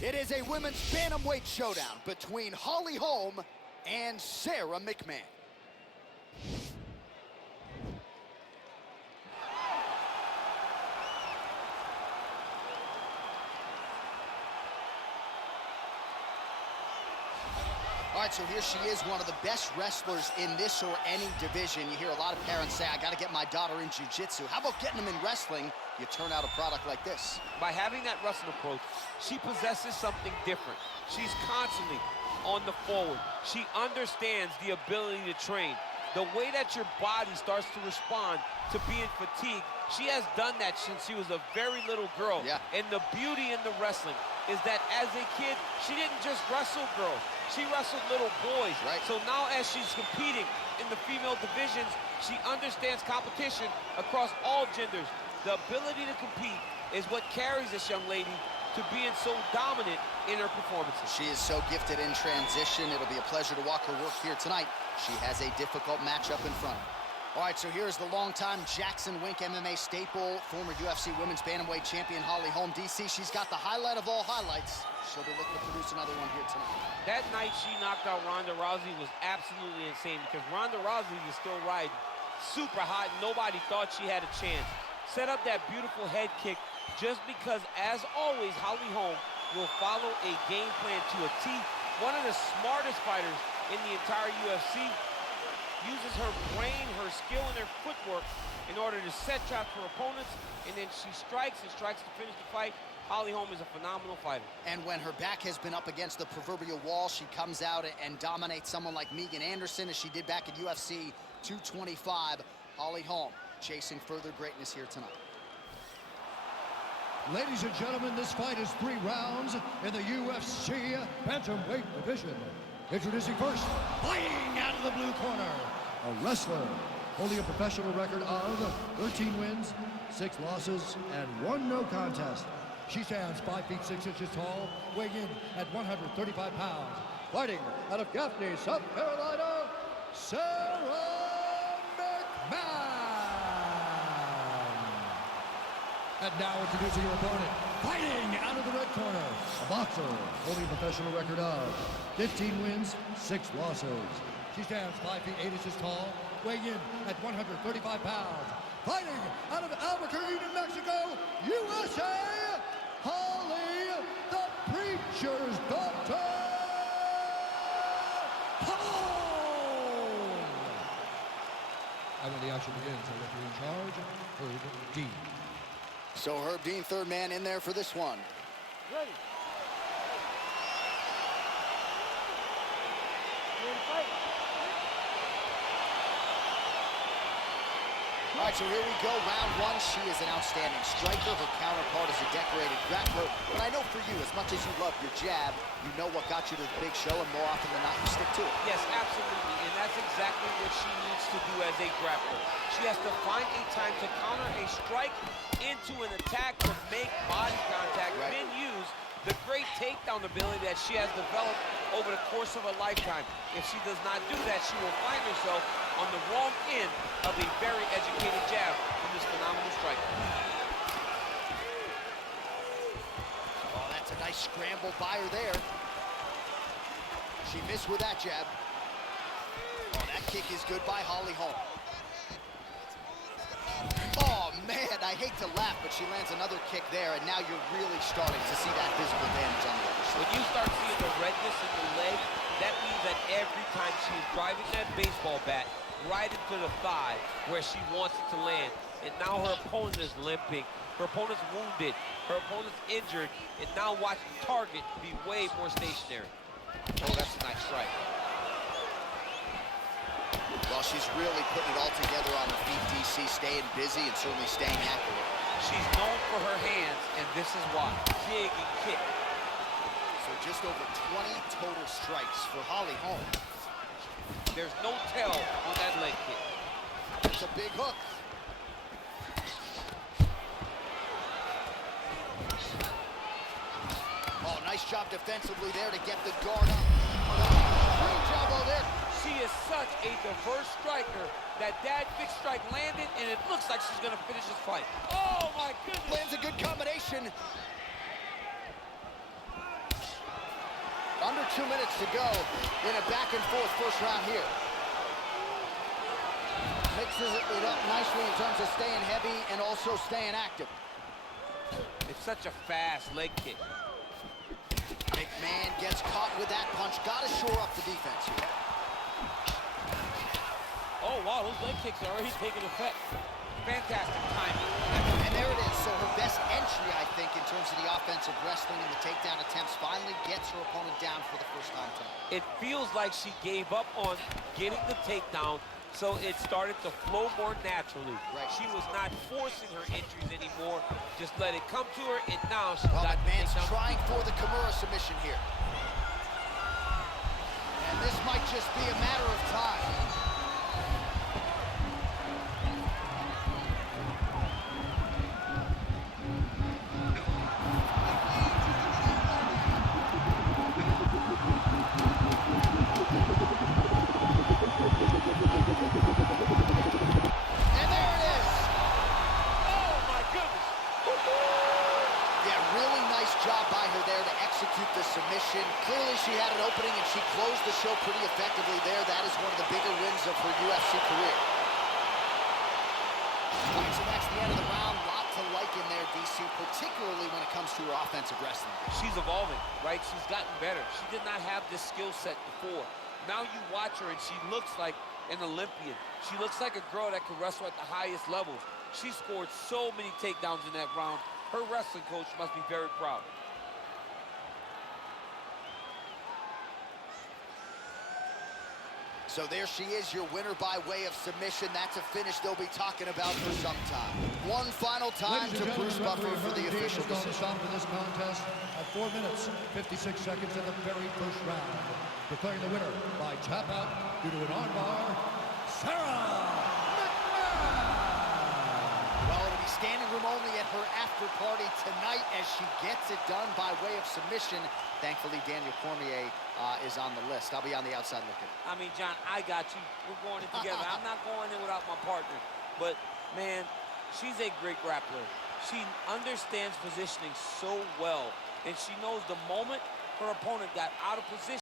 It is a women's bantamweight showdown between Holly Holm and Sara McMann. All right, so here she is, one of the best wrestlers in this or any division. You hear a lot of parents say, I got to get my daughter in jiu-jitsu. How about getting them in wrestling? You turn out a product like this. By having that wrestling approach, she possesses something different. She's constantly on the forward. She understands the ability to train. The way that your body starts to respond to being fatigued, she has done that since she was a very little girl. Yeah. And the beauty in the wrestling is that as a kid, she didn't just wrestle girls. She wrestled little boys. Right. So now as she's competing in the female divisions, she understands competition across all genders. The ability to compete is what carries this young lady to being so dominant in her performances. She is so gifted in transition. It'll be a pleasure to watch her work here tonight. She has a difficult matchup in front of her. All right, so here's the longtime Jackson Wink MMA staple, former UFC Women's Bantamweight Champion Holly Holm. DC, she's got the highlight of all highlights. She'll be looking to produce another one here tonight. That night she knocked out Ronda Rousey was absolutely insane because Ronda Rousey is still riding super hot. Nobody thought she had a chance. Set up that beautiful head kick just because, as always, Holly Holm will follow a game plan to a T. One of the smartest fighters in the entire UFC, uses her brain, her skill, and her footwork in order to set traps for opponents, and then she strikes and strikes to finish the fight. Holly Holm is a phenomenal fighter. And when her back has been up against the proverbial wall, she comes out and dominates someone like Megan Anderson, as she did back at UFC 225. Holly Holm chasing further greatness here tonight. Ladies and gentlemen, this fight is 3 rounds in the UFC bantamweight division. Introducing first, fighting out of the blue corner, a wrestler holding a professional record of 13 wins, 6 losses, and 1 no contest. She stands 5 feet 6 inches tall, weighing in at 135 pounds. Fighting out of Gaffney, South Carolina, Sara McMann. And now introducing your opponent, fighting out of the red corner, a boxer holding a professional record of 15 wins, 6 losses. She stands 5 feet 8 inches tall, weighing in at 135 pounds. Fighting out of Albuquerque, New Mexico, USA, Holly, the Preacher's Daughter, Holm! And when the action begins, our referee in charge, Herb Dean. So Herb Dean, third man in there for this one. Ready. All right, so here we go, round 1. She is an outstanding striker. Her counterpart is a decorated grappler. But I know for you, as much as you love your jab, you know what got you to the big show, and more often than not, you stick to it. Yes, absolutely, and that's exactly what she needs to do as a grappler. She has to find a time to counter a strike into an attack to make body contact, then use the great takedown ability that she has developed over the course of a lifetime. If she does not do that, she will find herself on the wrong end of a very educated jab from this phenomenal striker. Oh, that's a nice scramble by her there. She missed with that jab. Oh, that kick is good by Holly Holm. Oh, man, I hate to laugh, but she lands another kick there, and now you're really starting to see that visible damage on the other side. When you start seeing the redness in the leg, that means that every time she's driving that baseball bat right into the thigh where she wants it to land, and now her opponent is limping, her opponent's wounded, her opponent's injured, and now watch the target be way more stationary. Oh, that's a nice strike. Well, she's really putting it all together on her feet, DC, staying busy and certainly staying accurate. She's known for her hands, and this is why. Jig and kick. So just over 20 total strikes for Holly Holm. There's no tell on that leg kick. It's a big hook. Oh, nice job defensively there to get the guard up. Great job over there. She is such a diverse striker that big strike landed, and it looks like she's going to finish this fight. Oh, my goodness. Lands a good combination. Under 2 minutes to go in a back-and-forth first round here. Mixes it up nicely in terms of staying heavy and also staying active. It's such a fast leg kick. McMann gets caught with that punch. Got to shore up the defense here. Oh, wow, those leg kicks are already taking effect. Fantastic timing. And there it is. So her best entry, I think, in terms of the offensive wrestling and the takedown attempts, finally gets her opponent down for the first time tonight. It feels like she gave up on getting the takedown, so it started to flow more naturally. Right. She was not forcing her entries anymore. Just let it come to her, and now she's got the McMann's takedown. trying for the Kimura submission here. And this might just be a matter of time. The submission. Clearly she had an opening and she closed the show pretty effectively there. That is one of the bigger wins of her UFC career. All right, so that's the end of the round. Lot to like in there, DC, particularly when it comes to her offensive wrestling. She's evolving, right? She's gotten better. She did not have this skill set before. Now you watch her and she looks like an Olympian. She looks like a girl that can wrestle at the highest levels. She scored so many takedowns in that round. Her wrestling coach must be very proud. So there she is, your winner by way of submission. That's a finish they'll be talking about for some time. One final time to Bruce Buffer for the official decision. Stop to this contest at 4 minutes, 56 seconds in the very first round. Declaring the winner by tap out due to an armbar, Sara McMann! Well, it'll be standing room only at her after party tonight as she gets it done by way of submission. Thankfully, Daniel Cormier is on the list. I'll be on the outside looking. I mean, John, I got you. We're going in together. I'm not going in without my partner. But, man, she's a great grappler. She understands positioning so well. And she knows the moment her opponent got out of position,